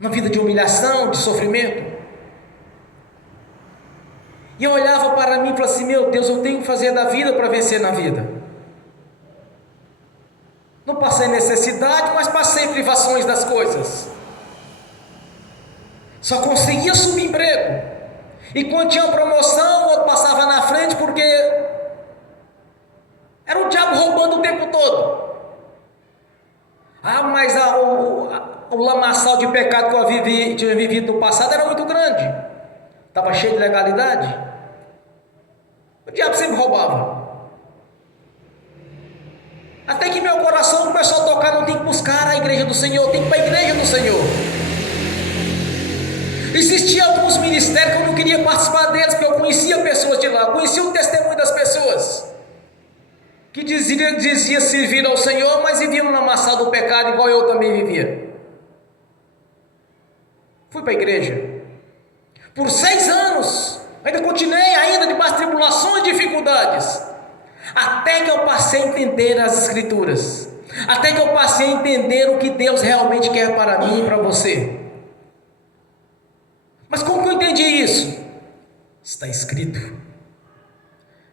uma vida de humilhação, de sofrimento. E eu olhava para mim e falava assim: meu Deus, eu tenho que fazer da vida para vencer na vida. Não passei necessidade, mas passei privações das coisas. Só conseguia subemprego. E quando tinha uma promoção, o outro passava na frente, porque era o diabo roubando o tempo todo. Mas o lamaçal de pecado que eu tinha vivido no passado era muito grande. Estava cheio de legalidade. O diabo sempre roubava. Até que meu coração começou a tocar: não tem que buscar a igreja do Senhor, tem que ir para a igreja do Senhor. Existiam alguns ministérios que eu não queria participar deles, porque eu conhecia pessoas de lá, conhecia o testemunho das pessoas que dizia servir ao Senhor, mas viviam na massa do pecado, igual eu também vivia. Fui para a igreja por 6 anos, ainda continuei ainda debaixo de tribulações e dificuldades, até que eu passei a entender as Escrituras, até que eu passei a entender o que Deus realmente quer para mim e para você. Mas como que eu entendi isso? Está escrito.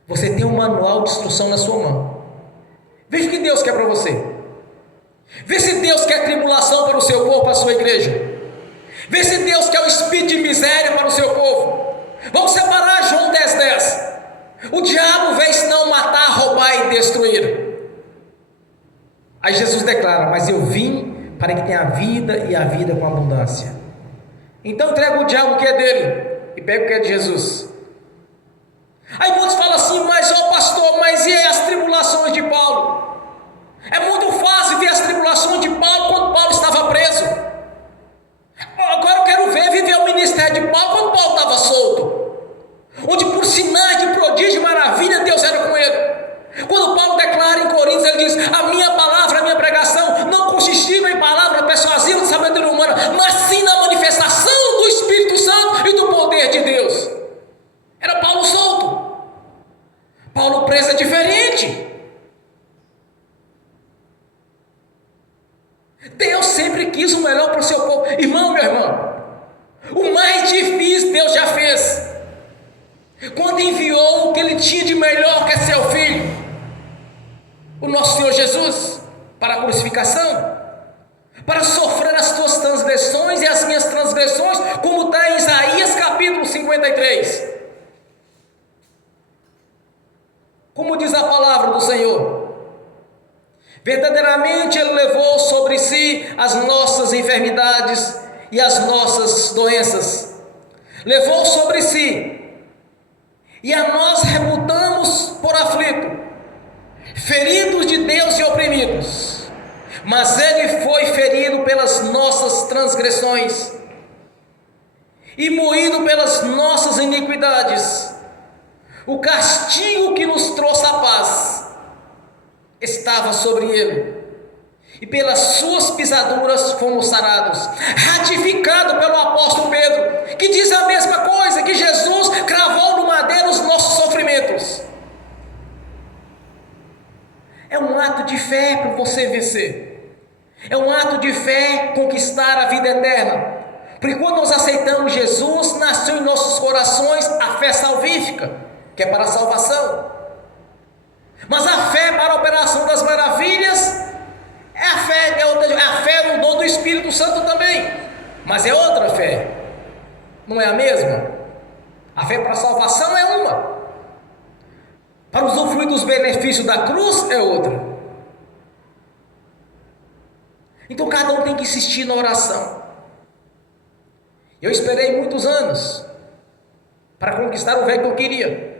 Você tem um manual de instrução na sua mão. Veja o que Deus quer para você. Vê se Deus quer tribulação para o seu povo, para a sua igreja. Vê se Deus quer o espírito de miséria para o seu povo. Vamos separar João 10:10. O diabo vem senão matar, roubar e destruir. Aí Jesus declara: mas eu vim para que tenha vida e a vida com abundância. Então entrega o diabo o que é dele e pega o que é de Jesus. Aí muitos falam assim: mas pastor, mas e as tribulações de Paulo? É muito fácil ver as tribulações de Paulo quando Paulo estava preso. Agora eu quero viver o ministério de Paulo quando Paulo estava solto, onde por sinais de prodígio e maravilha Deus era com ele. Quando Paulo declara em Coríntios, ele diz: a minha palavra, a minha pregação não consistia em palavra persuasiva de sabedoria humana, mas sim na manifestação do Espírito Santo e do poder de Deus. Era Paulo solto. Paulo preso é diferente. Deus sempre quis o melhor para o seu povo. Irmão, meu irmão, o mais difícil Deus já fez, quando enviou o que ele tinha de melhor, que é seu filho, o nosso Senhor Jesus, para a crucificação, para sofrer as tuas transgressões e as minhas transgressões, como está em Isaías capítulo 53. Como diz a palavra do Senhor: verdadeiramente Ele levou sobre si as nossas enfermidades e as nossas doenças, levou sobre si, e a nós reputamos por aflito, feridos de Deus e oprimidos. Mas Ele foi ferido pelas nossas transgressões e moído pelas nossas iniquidades. O castigo que nos trouxe a paz estava sobre Ele, e pelas suas pisaduras fomos sarados. Ratificado pelo apóstolo Pedro, que diz a mesma coisa, que Jesus cravou no madeiro os nossos sofrimentos. É um ato de fé para você vencer. É um ato de fé conquistar a vida eterna. Porque quando nós aceitamos Jesus, nasceu em nossos corações a fé salvífica, que é para a salvação. Mas a fé para a operação das maravilhas é a fé no dom do Espírito Santo também, mas é outra fé, não é a mesma. A fé para a salvação é uma, para usufruir dos benefícios da cruz é outra. Então cada um tem que insistir na oração. Eu esperei muitos anos para conquistar o velho que eu queria.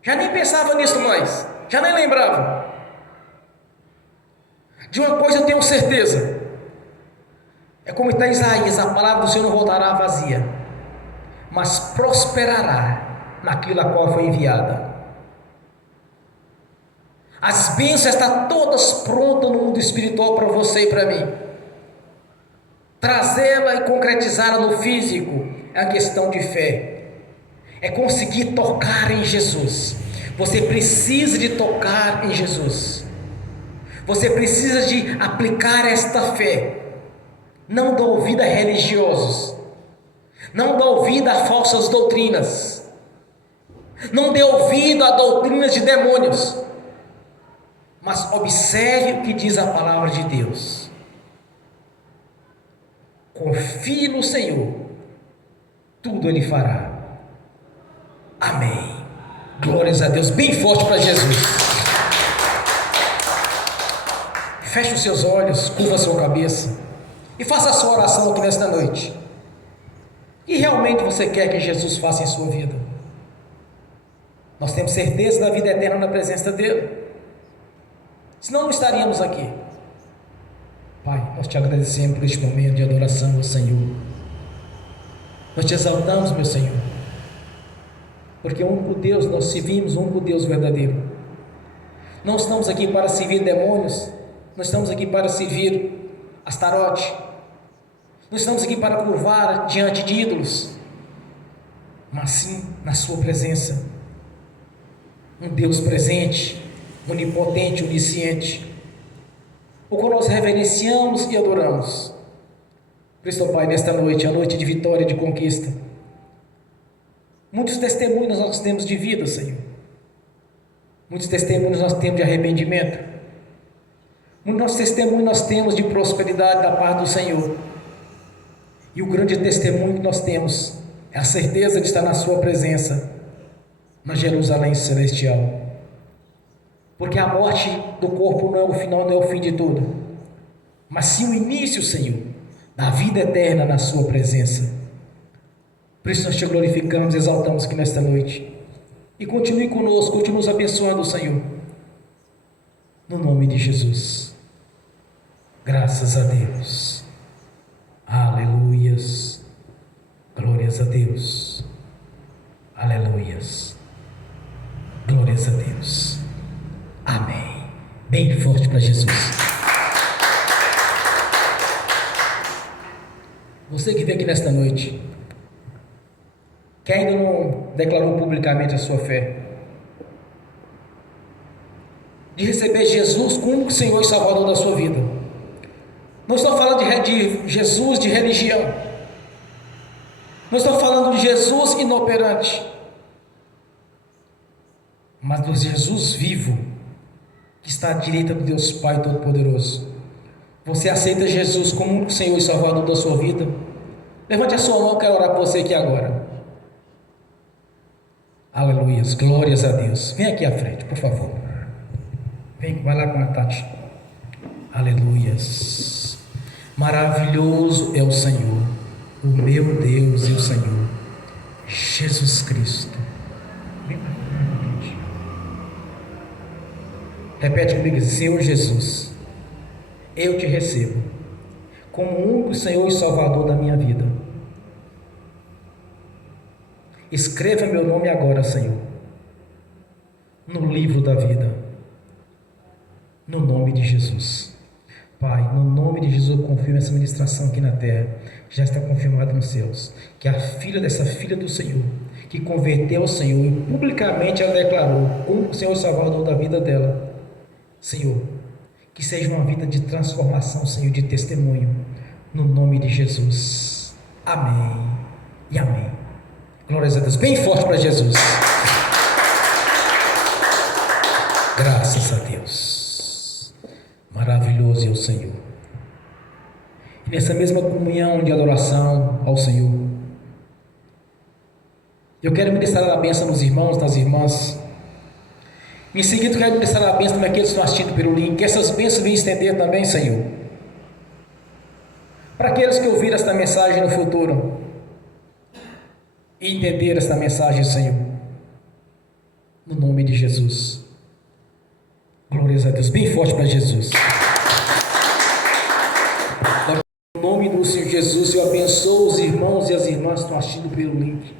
Já nem pensava nisso mais, já nem lembrava. De uma coisa eu tenho certeza, é como está Isaías: a palavra do Senhor não voltará vazia, mas prosperará naquilo a qual foi enviada. As bênçãos estão todas prontas no mundo espiritual para você e para mim. Trazê-la e concretizá-la no físico é uma questão de fé. É conseguir tocar em Jesus. Você precisa de tocar em Jesus. Você precisa de aplicar esta fé. Não dá ouvido a religiosos. Não dá ouvido a falsas doutrinas. Não dê ouvido a doutrinas de demônios. Mas observe o que diz a palavra de Deus. Confie no Senhor, tudo Ele fará. Amém. Glórias a Deus, bem forte para Jesus. Feche os seus olhos, curva a sua cabeça e faça a sua oração aqui nesta noite. E realmente você quer que Jesus faça em sua vida? Nós temos certeza da vida eterna na presença dEle, senão não estaríamos aqui. Pai, nós te agradecemos por este momento de adoração ao Senhor. Nós te exaltamos, meu Senhor, porque o único Deus nós servimos, o único Deus verdadeiro. Não estamos aqui para servir demônios, nós estamos aqui para servir Astarote, não estamos aqui para curvar diante de ídolos, mas sim na sua presença. Um Deus presente, onipotente, onisciente, o qual nós reverenciamos e adoramos. Cristo Pai, nesta noite, a noite de vitória e de conquista, muitos testemunhos nós temos de vida, Senhor. Muitos testemunhos nós temos de arrependimento. Muitos testemunhos nós temos de prosperidade da parte do Senhor. E o grande testemunho que nós temos é a certeza de estar na sua presença, na Jerusalém celestial. Porque a morte do corpo não é o final, não é o fim de tudo, mas sim o início, Senhor, da vida eterna na sua presença. Por isso nós te glorificamos, exaltamos aqui nesta noite. E continue conosco, continue nos abençoando, Senhor, no nome de Jesus. Graças a Deus. Aleluias. Glórias a Deus. Aleluias. Glórias a Deus. Amém. Bem forte para Jesus. Você que veio aqui nesta noite, que ainda não declarou publicamente a sua fé, de receber Jesus como único Senhor e Salvador da sua vida. Não estou falando de Jesus de religião. Não estou falando de Jesus inoperante, mas do Jesus vivo, que está à direita do Deus Pai Todo-Poderoso. Você aceita Jesus como único Senhor e Salvador da sua vida? Levante a sua mão, eu quero orar por você aqui agora. Aleluias, glórias a Deus. Vem aqui à frente, por favor. Vem, vai lá com a Tati. Aleluias. Maravilhoso é o Senhor, o meu Deus e o Senhor, Jesus Cristo. Vem para cá, gente. Repete comigo: Senhor Jesus, eu te recebo como o único Senhor e Salvador da minha vida. Escreva meu nome agora, Senhor, no livro da vida, no nome de Jesus. Pai, no nome de Jesus eu confirmo essa ministração aqui na terra, já está confirmada nos céus, que a filha dessa filha do Senhor, que converteu ao Senhor e publicamente ela declarou como o Senhor e Salvador da vida dela, Senhor, que seja uma vida de transformação, Senhor, de testemunho, no nome de Jesus. Amém e amém. Glórias a Deus, bem forte para Jesus. Graças a Deus. Maravilhoso é o Senhor. E nessa mesma comunhão de adoração ao Senhor, eu quero ministrar a bênção nos irmãos, nas irmãs. Em seguida, eu quero ministrar a bênção também àqueles que estão assistindo pelo link. Que essas bênçãos venham estender também, Senhor. Para aqueles que ouviram esta mensagem no futuro e entenderam esta mensagem, Senhor. No nome de Jesus. Glórias a Deus. Bem forte para Jesus. No nome do Senhor Jesus, eu abençoo os irmãos e as irmãs que estão assistindo pelo link.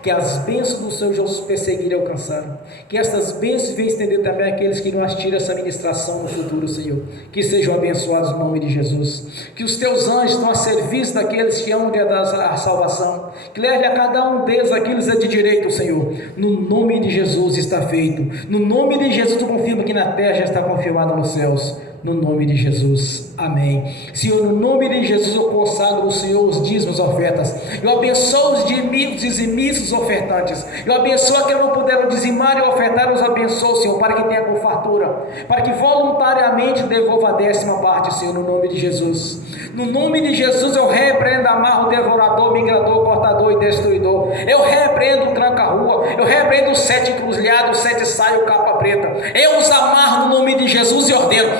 Que as bênçãos do Senhor Jesus perseguirem e alcançaram. Que estas bênçãos venham estender também àqueles que não assistirem essa ministração no futuro, Senhor. Que sejam abençoados no nome de Jesus. Que os teus anjos estão a serviço daqueles que hão de dar a salvação. Que leve a cada um deles aquilo que é de direito, Senhor. No nome de Jesus está feito. No nome de Jesus eu confirmo que na terra já está confirmado nos céus. No nome de Jesus, amém. Senhor, no nome de Jesus eu consagro o Senhor os dízimos, ofertas. Eu abençoo os dizimistas, os ofertantes. Eu abençoo aqueles que não puderam dizimar e ofertar. Eu os abençoo, Senhor, para que tenha com fartura, para que voluntariamente devolva a 10ª parte, Senhor, no nome de Jesus. No nome de Jesus eu repreendo, amarro o devorador, migrador, cortador e destruidor. Eu repreendo o tranca-rua. Eu repreendo os 7 encruzilhados, 7 saios, capa preta. Eu os amarro no nome de Jesus e ordeno: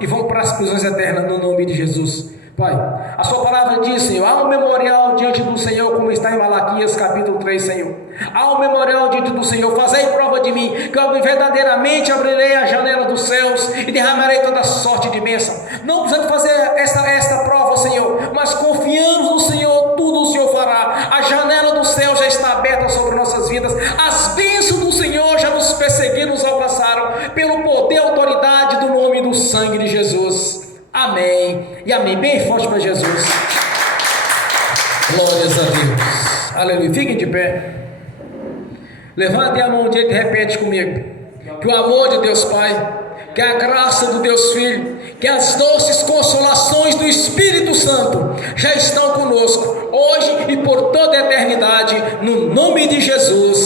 e vão para as prisões eternas no nome de Jesus. Pai, a sua palavra diz, Senhor, há um memorial diante do Senhor, como está em Malaquias capítulo 3, Senhor. Há um memorial diante do Senhor. Fazei prova de mim, que eu verdadeiramente abrirei a janela dos céus e derramarei toda sorte de bênção. Não precisamos fazer esta prova, Senhor, mas confiamos no Senhor, tudo o Senhor fará. A janela do céu já está aberta sobre nossas vidas. As bênçãos do Senhor já nos perseguiram, nos alcançaram, pelo poder e autoridade do nome e do sangue de Jesus. Amém e amém. Bem forte para Jesus. Glórias a Deus. Aleluia. Fiquem de pé. Levantem a mão direita e repete comigo. Que o amor de Deus Pai, que a graça do Deus Filho, que as doces consolações do Espírito Santo já estão conosco, hoje e por toda a eternidade, no nome de Jesus.